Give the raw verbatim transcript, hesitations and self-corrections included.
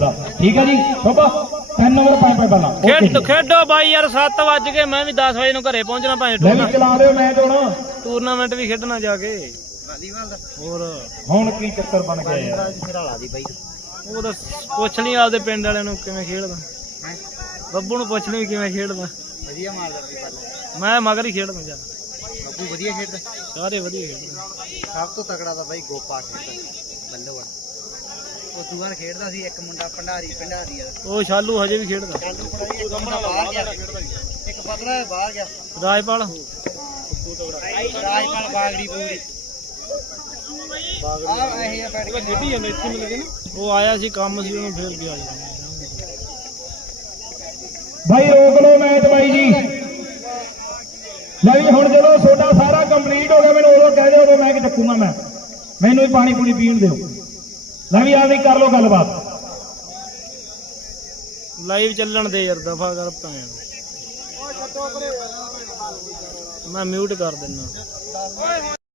ਦਾ। ਠੀਕ ਹੈ ਜੀ ਬਾਬਾ ਤਿੰਨ ਨੰਬਰ ਪੰਜ ਪੰਜ ਬਾਲਾਂ ਖੇਡ ਖੇਡੋ ਬਾਈ ਯਾਰ ਸੱਤ ਵੱਜ ਗਏ ਮੈਂ ਵੀ ਦਸ ਵਜੇ ਨੂੰ ਘਰੇ ਪਹੁੰਚਣਾ ਭਾਵੇਂ ਲੈ ਵੀ ਚਲਾ ਲਿਓ ਮੈਚ ਹੁਣ ਟੂਰਨਾਮੈਂਟ ਵੀ ਖੇਡਣਾ ਜਾ ਕੇ ਹੋਰ ਹੁਣ ਕੀ ਚੱਕਰ ਬਣ ਗਿਆ ਯਾਰ ਉਹ ਤਾਂ ਪੁੱਛ ਲਈ ਆਪਦੇ ਪਿੰਡ ਵਾਲਿਆਂ ਨੂੰ ਕਿਵੇਂ ਖੇਡਦਾ ਬੱਬੂ ਨੂੰ ਪੁੱਛ ਲਈ ਕਿਵੇਂ ਖੇਡਦਾ ਵਧੀਆ ਮਾਰਦਾ ਮੈਂ ਮਗਰ ਹੀ ਖੇਡਦਾ ਜਾ ਬੱਬੂ ਵਧੀਆ ਖੇਡਦਾ ਸਾਰੇ ਵਧੀਆ ਖੇਡਦੇ ਸਭ ਤੋਂ ਤਕੜਾ ਤਾਂ ਬਾਈ ਗੋਪਾ ਖੇਡਦਾ ਬੱਲੂਆ ਉਹ ਦੂਰ ਖੇਡਦਾ ਸੀ ਇੱਕ ਮੁੰਡਾ ਭੰਡਾਰੀ ਭੰਡਾਰੀ ਵਾਲਾ ਉਹ ਸ਼ਾਲੂ ਹਜੇ ਵੀ ਖੇਡਦਾ ਚਾਲੂ ਪੜਾਈ ਇੱਕ ਮੁੰਡਾ ਬਾਹਰ ਗਿਆ ਇੱਕ ਪਤਲਾ ਬਾਹਰ ਗਿਆ ਰਾਜਪਾਲ ਰਾਜਪਾਲ ਬਾਗੜੀ ਪੂਰੀ ਆ ਇਹ ਆ ਬੈਠ ਕੇ ਖੇਡੀ ਜਾਂਦੇ ਇੱਥੇ ਮਿਲ ਗਏ ਨਾ ਉਹ ਆਇਆ ਸੀ ਕੰਮ ਸੀ ਉਹਨੂੰ ਫੇਰ ਗਿਆ ਜੀ ਭਾਈ ਰੋਕ ਲਓ ਮੈਚ ਬਾਈ ਜੀ ਲੈ ਵੀ ਹੁਣ ਜਦੋਂ ਤੁਹਾਡਾ ਸਾਰਾ ਕੰਪਲੀਟ ਹੋ ਗਿਆ ਮੈਨੂੰ ਉਦੋਂ ਕਹਿ ਦਿਓ ਉਦੋਂ ਮੈਂ ਕਿ ਚੱਕੂਗਾ ਮੈਂ ਮੈਨੂੰ ਵੀ ਪਾਣੀ ਪੂਣੀ ਪੀਣ ਦਿਓ ਲੈ ਵੀ ਆ ਵੀ ਕਰ ਲਓ ਗੱਲਬਾਤ ਲਾਈਵ ਚੱਲਣ ਦੇ ਯਾਰ ਦਫਾ ਕਰ ਭੈਣ ਮੈਂ ਮਿਊਟ ਕਰ ਦਿੰਦਾ